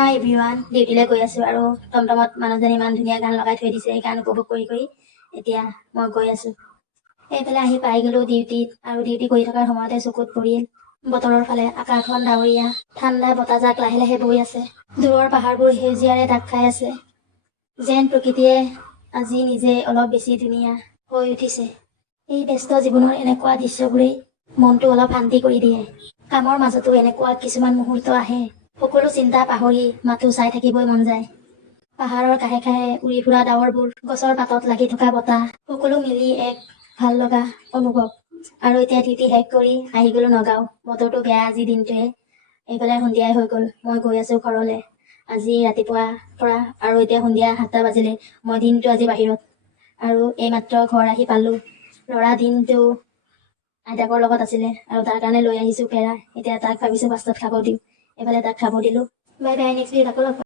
হাই everyone, ডিউটিলৈ গৈ আছোঁ আৰু টমটমত মানুহজনে ইমান ধুনীয়া গান লগাই থৈ দিছে। এই গান উপভোগ কৰি এতিয়া মই গৈ আছোঁ। এইফালে আহি পাই গ'লোঁ ডিউটিত আৰু ডিউটি কৰি থকাৰ সময়তে চকুত পৰিল বতৰৰ ফালে। আকাশখন ডাৱৰীয়া, ঠাণ্ডা বতাহজাক লাহে লাহে বৈ আছে। দূৰৰ পাহাৰবোৰ সেউজীয়াৰে ঢাক খাই আছে, যেন প্ৰকৃতিয়ে আজি নিজে অলপ বেছি ধুনীয়া হৈ উঠিছে। এই ব্যস্ত জীৱনৰ এনেকুৱা দৃশ্যবোৰেই মনটো অলপ শান্তি কৰি দিয়ে। কামৰ মাজতো এনেকুৱা কিছুমান মুহূৰ্ত আহে, সকলো চিন্তা পাহৰি মাথো চাই থাকিবই মন যায়। পাহাৰৰ কাষে কাষে উৰি ফুৰা ডাৱৰবোৰ, গছৰ পাতত লাগি থকা বতাহ, সকলো মিলি এক ভাল লগা অনুভৱ। আৰু এতিয়া ডিউটি শেষ কৰি আহি গ'লোঁ নগাঁও। বতৰটো বেয়া আজি দিনটোৱে। এইফালে সন্ধিয়াই হৈ গ'ল, মই গৈ আছোঁ ঘৰলৈ। আজি ৰাতিপুৱা পৰা আৰু এতিয়া সন্ধিয়া 7টা বাজিলে। মই দিনটো আজি বাহিৰত আৰু এইমাত্ৰ ঘৰ আহি পালোঁ। ল'ৰা দিনটো আইতাকৰ লগত আছিলে আৰু তাৰ কাৰণে লৈ আহিছোঁ পেৰা। এতিয়া তাক ভাবিছোঁ ফাৰ্ষ্টত খাব দিম। এইফালে তাক খাব দিলোঁ। বাই বাই, নেক্সট ভিডিঅ'ত আকৌ লগ পাম।